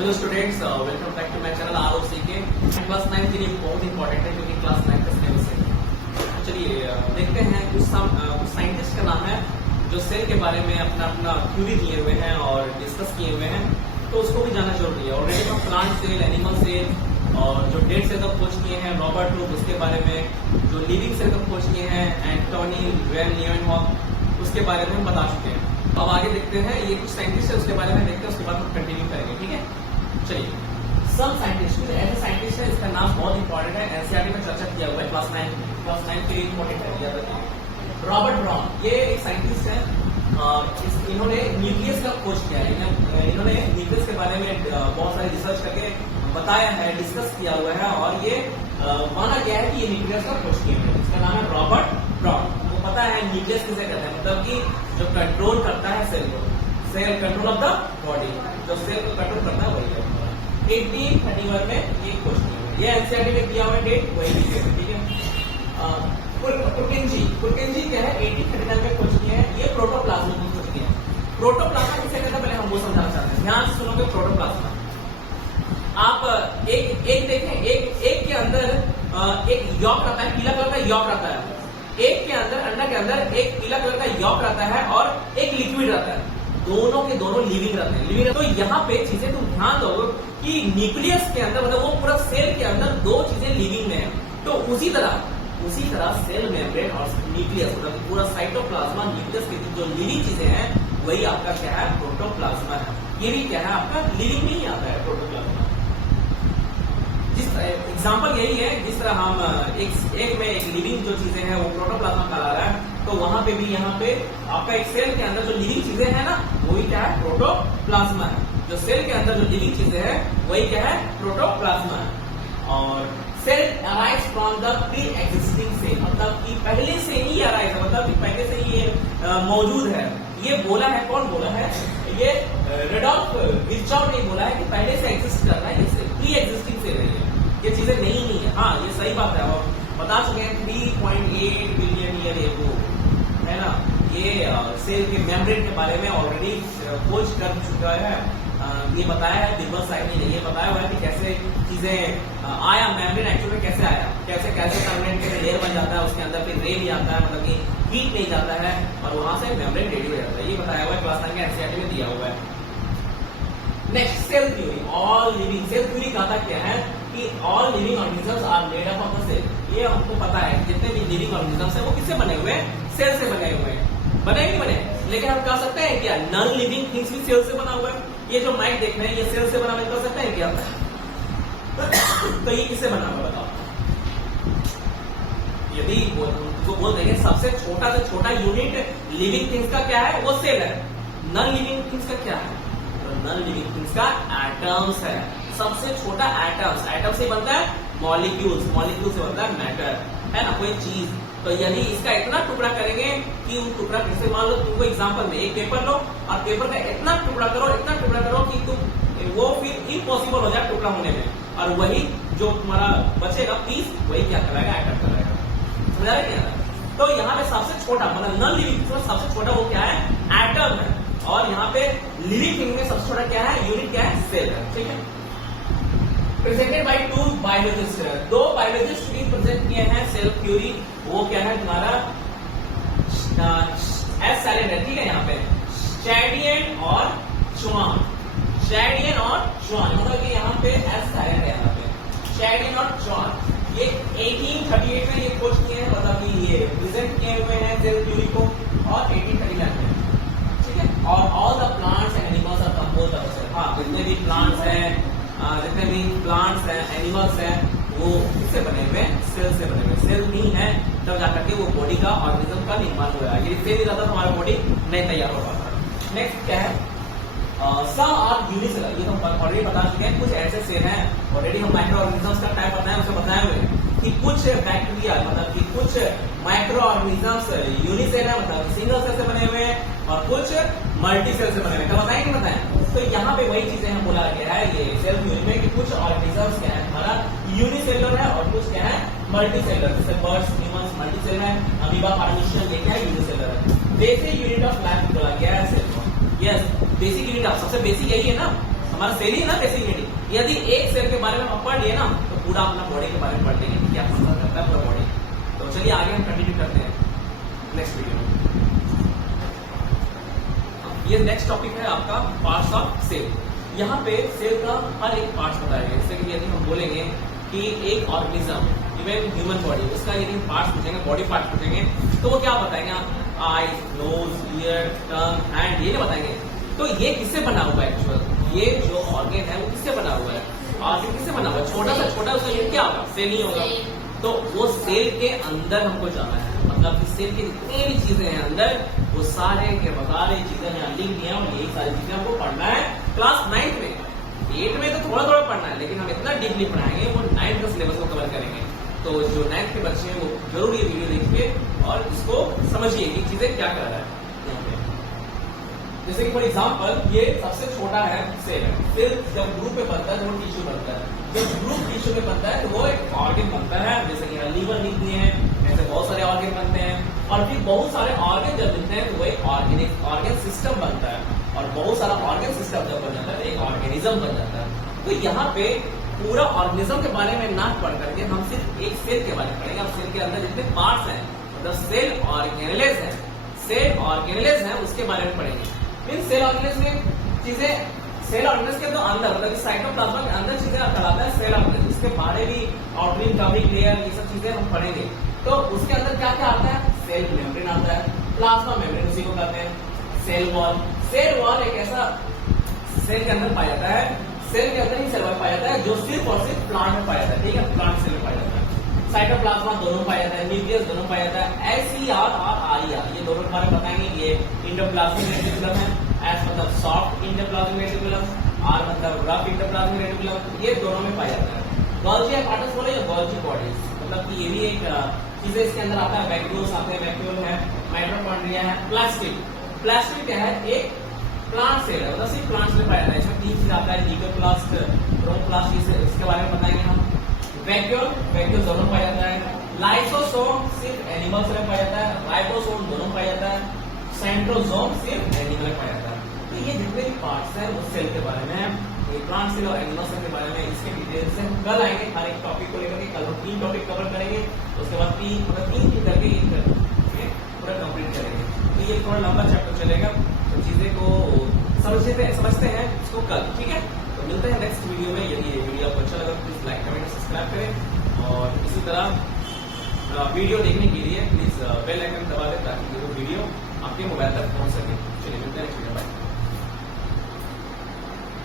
Hello students, welcome back to my channel ROCK। Class 9 के लिए बहुत इंपॉर्टेंट है क्योंकि क्लास 9 का सिलेबस है। तो चलिए देखते हैं कुछ साइंटिस्ट का नाम है जो सेल के बारे में अपना थ्योरी दिए हुए हैं और डिस्कस किए हुए हैं, तो उसको भी जानना जरूरी है। ऑलरेडी हम प्लांट सेल, एनिमल सेल और जो डेड सेल का खोज किए हैं रॉबर्ट लुक, उसके बारे में जो लिविंग सेल का खोज किए हैं एंटोनी वैन लीएवेनहॉक, उसके बारे में हम बता चुके हैं। अब आगे देखते हैं, ये कुछ साइंटिस्ट है उसके बारे में देखते हैं, उसके बाद हम कंटिन्यू करेंगे। ठीक है, चलिए। सम साइंटिस्ट, ऐसे साइंटिस्ट है, इसका नाम बहुत इंपॉर्टेंट है, एनसीईआरटी में चर्चा किया हुआ है, क्लास 9 के लिए इंपॉर्टेंट है, याद रखिए। रॉबर्ट ब्राउन, ये एक साइंटिस्ट है, इन्होंने न्यूक्लियस का खोज किया है। इन्होंने न्यूक्लियस के बारे में बहुत सारी रिसर्च करके बताया है, डिस्कस किया हुआ है और ये माना गया है कि ये न्यूक्लियस का खोज किया है। इसका नाम है रॉबर्ट ब्राउन। वो पता है न्यूक्लियस किसे कहते हैं, मतलब कि जो कंट्रोल करता है सेल को, cell control of the body, जो सेल को कंट्रोल करता है वही है। 1831 में ये खोज किया है, ये एनसीईआरटी में दिया हुआ है, डेट वही दी है। ठीक है, पुरकिंजी क्या है, 1839 में खोज किए हैं। ये प्रोटोप्लाज्मा की खोज किए हैं। प्रोटोप्लाज्मा किसे कहते हैं, पहले हम वो समझाना चाहते हैं, ध्यान से सुनोगे। प्रोटोप्लाज्मा आप एक देखें, एक के अंदर एक यॉक रहता है, पीला कलर का यॉक रहता है। एक के अंदर, अंडा के अंदर एक पीला कलर का यॉक रहता है और एक लिक्विड रहता है। दोनों के दोनों लिविंग रहते हैं, लिविंग। तो यहाँ पे चीजें तुम ध्यान दो कि न्यूक्लियस के अंदर, मतलब वो पूरा सेल के अंदर दो चीजें लिविंग में है। तो उसी तरह सेल मेम्ब्रेन और न्यूक्लियस, मतलब पूरा साइटोप्लाज्मा, न्यूक्लियस की जो लिविंग चीजें हैं वही आपका क्या है, प्रोटोप्लाज्मा है। ये भी क्या है, आपका लिविंग में ही आता है प्रोटोप्लाज्मा। एग्जाम्पल यही है, जिस तरह हम एक में एक लिविंग जो चीजें हैं वो प्रोटोप्लाज्मा कहला रहा है, तो वहां पे भी यहाँ पे आपका एक सेल के अंदर जो लिविंग चीजें हैं ना, वही क्या है, प्रोटोप्लाज्मा है। जो सेल के अंदर जो लिविंग चीजें हैं वही क्या है, प्रोटोप्लाज्मा है। और cell arise from the pre existing cell, मतलब कि पहले से ही अराइज है, मतलब कि पहले से ही ये मौजूद है। ये बोला है, कौन बोला है, ये रेडॉल्फ विर्चॉव ने बोला है कि पहले से एग्जिस्ट कर रहा है, ये प्री एग्जिस्टिंग सेल है। ये चीजें नहीं है। हाँ, ये सही बात है, और बता चुके हैं 3.8 बिलियन ईयर एगो, है ना। ये सेल के मेम्ब्रेन के बारे में ऑलरेडी खोज कर चुका है। ये बताया है बिग साइड ने, ये बताया हुआ है कि कैसे चीजें आया, मेम्ब्रेन एक्चुअली में कैसे आया, कैसे मेम्ब्रेन के लेयर बन जाता है, उसके अंदर फिर रे भी आता है, मतलब कि हीट नहीं जाता है और वहां से मेम्ब्रेन रेडी हो जाता है। ये बताया हुआ है, क्लास 9 के एनसीईआरटी में दिया हुआ है। Next, cell theory. All living, cell theory का क्या है कि all living organisms are made up of the cell. ये हमको पता है कि जितने भी लिविंग ऑर्गेनिजम्स हैं वो किससे बने हुए हैं, सेल से बने हुए हैं। बने नहीं बने, लेकिन हम कह सकते हैं क्या नॉन लिविंग थिंग्स भी सेल से बना हुआ है। ये जो माइक देख रहे हैं ये सेल से बना हुआ, कर सकते हैं क्या तो ये किससे बना हुआ बताओ। यदि वो बोल देंगे सबसे छोटा से छोटा यूनिट लिविंग थिंग्स का क्या है, वो सेल है। नॉन लिविंग थिंग्स का क्या है, नॉन लिविंग थिंग्स का एटम्स है। सबसे छोटा एटम्स, एटम से बनता है मॉलिक्यूल्स, मॉलिक्यूल से बनता है मैटर, है ना, कोई चीज। तो यदि इसका इतना टुकड़ा करेंगे कि उन टुकड़ा कैसे, मान लो तुमको एग्जांपल में एक पेपर लो और पेपर का इतना टुकड़ा करो कि तुम वो फिर इम्पॉसिबल हो जाए टुकड़ा होने में, और वही जो तुम्हारा बचेगा पीस, वही क्या कराएगा, एटम कराएगा। समझा रहे क्या? तो यहाँ पे सबसे छोटा, मतलब नॉन लिविंग सबसे छोटा वो क्या है, एटम है। और यहाँ पे लिविंग थिंग में सबसे छोटा क्या है, यूनिट क्या है, सेल है। ठीक है, प्रेजेंटेड बाय 2 बायोलॉजिस्ट, 2 बायोलॉजिस्ट भी प्रेजेंट किए हैं सेल थ्योरी। वो क्या है तुम्हारा, एस साइलेंट है, ठीक है, यहाँ पे शैडियन और चुआन, शैडियन और चुआन, मतलब कि यहाँ पे एस साइलेंट है, यहाँ पे शैडियन और चुआन। ये 1838 में ये खोज किए हैं, मतलब कि ये प्रेजेंट किए हुए हैं सेल थ्योरी को, और 1839 में। ठीक है, और all the plants and animals are composed of cell. हाँ, जितने भी प्लांट्स हैं, एनिमल्स हैं, वो किससे बने हुए, सेल से बने हुए। सेल नहीं है तब जाकर के वो बॉडी का, ऑर्गेनिज्म का निर्माण हुआ है। ये सेल नहीं रहता तो हमारा बॉडी नहीं तैयार हो पाता। नेक्स्ट क्या है, सम आर यूनिसेलर। ये तो हम ऑलरेडी बता चुके हैं, कुछ ऐसे सेल हैं, ऑलरेडी हम माइक्रो ऑर्गेनिजम्स का टाइप बताए, उसे बताए हुए हैं कि कुछ बैक्टीरिया, मतलब कि कुछ माइक्रो ऑर्गेनिजम्स यूनिसेल है, मतलब सिंगल सेल से बने हुए हैं, और कुछ मल्टी सेल से बने हुए हैं। क्या बताएं, नहीं बताएं? तो यहाँ पे वही चीजें हम बोला गया है ये सेल थ्योरी में कि कुछ ऑर्गेनिजम्स क्या है, हमारा यूनिसेलुलर है और कुछ क्या है, मल्टीसेलुलर। जैसे बर्ड्स, ह्यूमंस मल्टीसेलुलर है, अमीबा, पार्मीशियन, ये क्या है, यूनिसेलुलर है। बेसिक यूनिट ऑफ लाइफ बोला गया है सेल को। यस, बेसिक यूनिट ऑफ, सबसे बेसिक यही है ना, हमारा सेल ही है ना बेसिक नीड। यदि एक सेल के बारे में हम पढ़ लिए ना तो पूरा अपना बॉडी के बारे में पढ़ लेंगे, क्या फंक्शन करता है पूरा बॉडी। तो चलिए आगे हम कंटिन्यू करते हैं नेक्स्ट वीडियो में। ये नेक्स्ट टॉपिक है आपका पार्ट्स ऑफ सेल। यहाँ पे सेल का हर एक पार्ट बताया गया। जैसे कि यदि हम बोलेंगे कि एक ऑर्गेनिज्म इवन ह्यूमन बॉडी, उसका यदि पार्ट्स पूछेंगे, बॉडी पार्ट पूछेंगे, तो वो क्या बताएंगे? आई, नोज, ईयर, टंग, हैंड, ये नहीं बताएंगे। तो ये किससे बना हुआ है एक्चुअल? ये जो ऑर्गन है वो किससे बना हुआ है? ऑर्गन किससे बना हुआ है? छोटा सा छोटा, उसका यूनिट क्या होगा? सेल ही होगा। तो वो सेल के अंदर हमको जाना है, मतलब कि सेल की जितनी भी चीजें हैं अंदर, वो सारे के बसारे चीजें हैं, लिंक है, और यही सारी चीजें हमको पढ़ना है क्लास 9 में। 8 में तो थोड़ा थोड़ा पढ़ना है, लेकिन हम इतना डीपली पढ़ाएंगे, वो 9 का सिलेबस को कवर करेंगे। तो जो 9 के बच्चे हैं वो जरूर ये वीडियो देखिए और इसको समझिए कि चीजें क्या कर रहा है यहाँ पे। जैसे कि फॉर एग्जाम्पल ये सबसे छोटा है सेल। सेल जब ग्रुप में बनता है तो वो टिश्यू बनता है। जब ग्रुप टिश्यू में बनता है तो वो एक ऑर्गन बनता है, जैसे कि लीवर लिख दिए हैं, ऐसे बहुत सारे ऑर्गन बनते हैं। और फिर बहुत सारे ऑर्गन जब बनते हैं तो वो एक ऑर्गन सिस्टम बनता है, और बहुत सारा ऑर्गन सिस्टम जब बन जाता है तो एक ऑर्गेनिज्म बन जाता है। तो यहाँ पे पूरा ऑर्गेनिज्म के बारे में ना पढ़ करके हम सिर्फ एक सेल के बारे में पढ़ेंगे। अब सेल के अंदर जितने पार्ट्स हैं, मतलब सेल ऑर्गेनेलेज है, सेल ऑर्गेनेलेज है, उसके बारे में पढ़ेंगे। फिर सेल ऑर्गेनेलेज में चीजें, सेल ऑर्गेनेलेज के तो अंदर, मतलब साइटोप्लाज्मा के अंदर चीजें कहलाता है सेल ऑर्गेनेलेज। उसके बारे भी आउटरिंग, कवरिंग लेयर, ये सब चीजें हम पढ़ेंगे। तो उसके अंदर क्या क्या आता है? सेल मेम्ब्रेन आता है, प्लाज्मा मेम्ब्रेन उसी को कहते हैं, सेल वॉल। सेल वॉल एक ऐसा सेल के अंदर पाया जाता है, सेल के अंदर ही सेल वॉल पाया जाता है जो सिर्फ और सिर्फ प्लांट में पाया जाता है। ठीक है, प्लांट सेल में पाया जाता है। साइटोप्लाज्मा दोनों पाया जाता है, न्यूक्लियस दोनों पाया जाता है। SER और RER ये दोनों के बारे में बताएंगे। ये इंडोप्लाज्मिक रेटिकुलम है, S मतलब सॉफ्ट इंडोप्लाज्मिक रेटिकुलम, R मतलब रफ इंडोप्लाज्मिक रेटिकुलम, ये दोनों में पाया जाता है। गोल्जी एपार्टस बोले या गोल्जी बॉडीज, मतलब कि ये भी एक चीजें इसके अंदर आता है। वैक्यूल्स आते हैं, वैक्यूल है, माइटोकॉन्ड्रिया है, प्लास्टिड। प्लास्टिड क्या है? एक प्लांट सेल है, मतलब सिर्फ प्लांट में पाया जाता है। इसमें 3 चीज आता है, लीकोप्लास्ट, ब्रोमोप्लास्ट, इसके बारे में बताएंगे हम। वैक्यूल, वैक्यूल दोनों पाया जाता है। लाइसोसोम सिर्फ एनिमल्स में पाया जाता है, राइबोसोम दोनों पाया जाता है, सेंट्रोसोम सिर्फ एनिमल में पाया जाता है। तो ये जितने भी पार्ट्स हैं उस सेल के बारे में, ये प्लांट सेल और एनिमल सेल के बारे में, इसके डिटेल्स से हम कल आएंगे। हर एक टॉपिक को लेकर के कल हम 3 टॉपिक कवर करेंगे, उसके बाद 3 करके पूरा कंप्लीट करेंगे। तो ये थोड़ा लंबा चैप्टर चलेगा, तो चीजें को समझते हैं इसको कल। ठीक है, तो मिलते हैं नेक्स्ट वीडियो में। यदि ये वीडियो आपको अच्छा लगा प्लीज लाइक, कमेंट, सब्सक्राइब करें, और इसी तरह वीडियो देखने के लिए प्लीज बेल आइकन दबा दें ताकि वो वीडियो आपके मोबाइल तक पहुंच सके। चलिए मिलते हैं नेक्स्ट वीडियो, बाय।